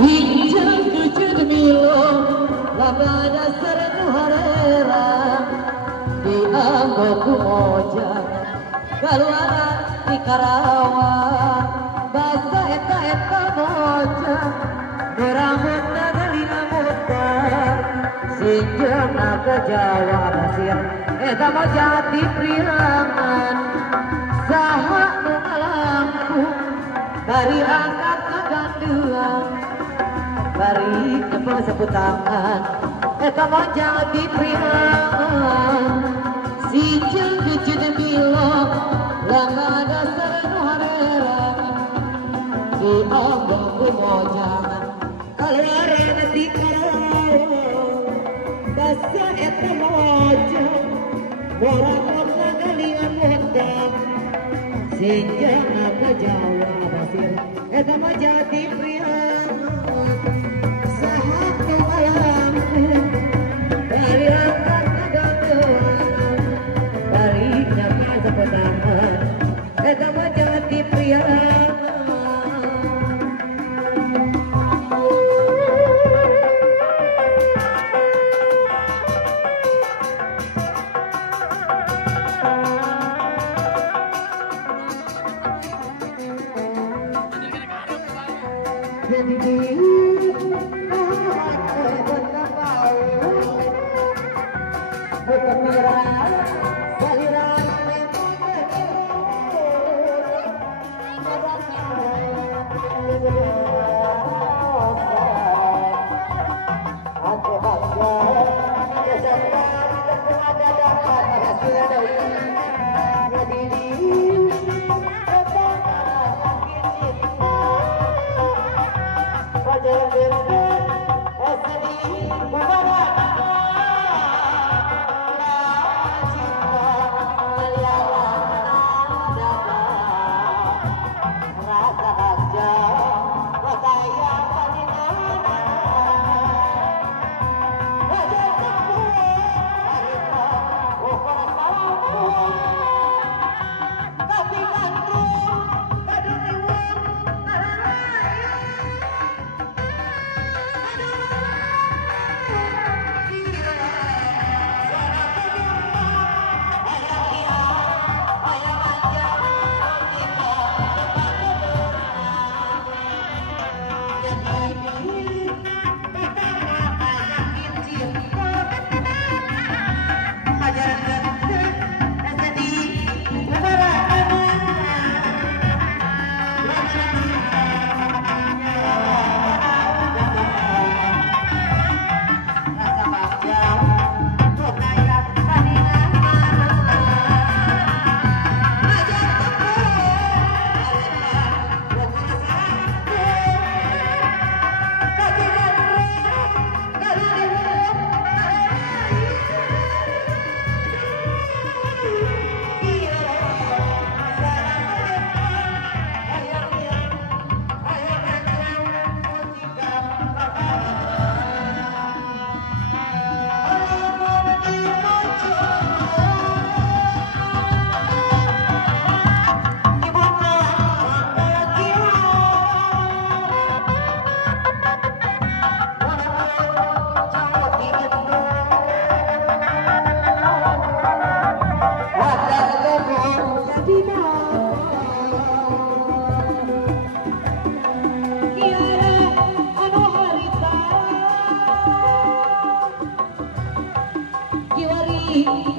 Sinjang kujud milo labada serenu harera di anggoku moja kaluaran di Karawang basa eta moja berambut nagalina mutar sinjang naga Jawa basir eta moja di prirangan saha nu ngalampu bari angkat ngaganduan bari nyepel seputangan eta moja di priangan sinjang kujud milo langada serenu harera di anggoku moja kaluaran di Karawang basa eta moja borangkot nagalian wedang sinjang naga Jawa basir eta moja di priangan eta moja di priangan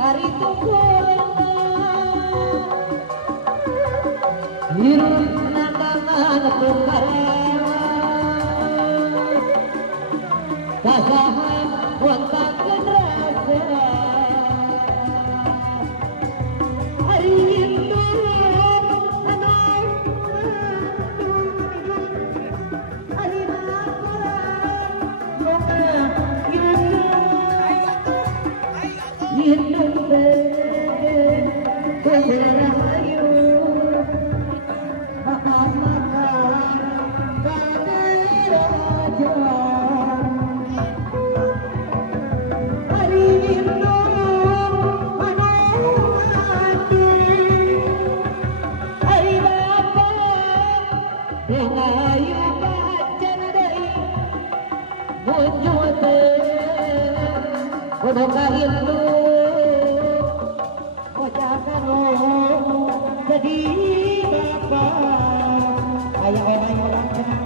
hari hirup nandangan pekarewa kasahan wonten rasa hari itu Rahayu bacan deui muncul teh kudu ka induk bocah kanu sedih bapak aya orang orang kenal.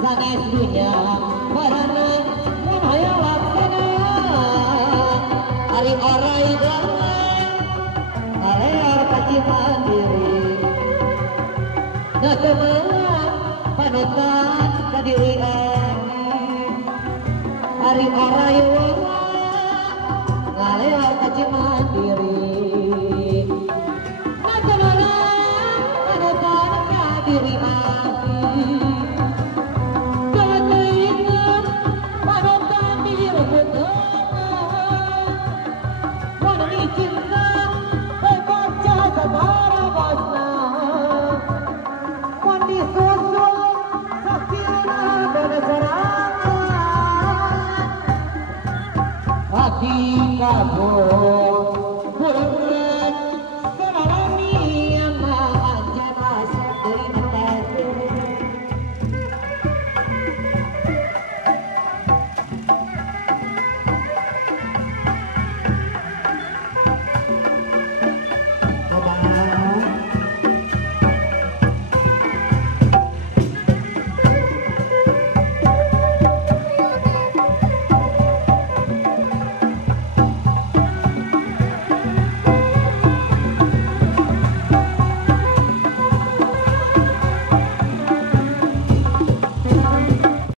Sanes dunya barana mun hoyong laksana ari orai dalan aleor kaci mandiri nakeman panutan ka diri ari orai aleor kaci mandiri nakeman panutan ka diri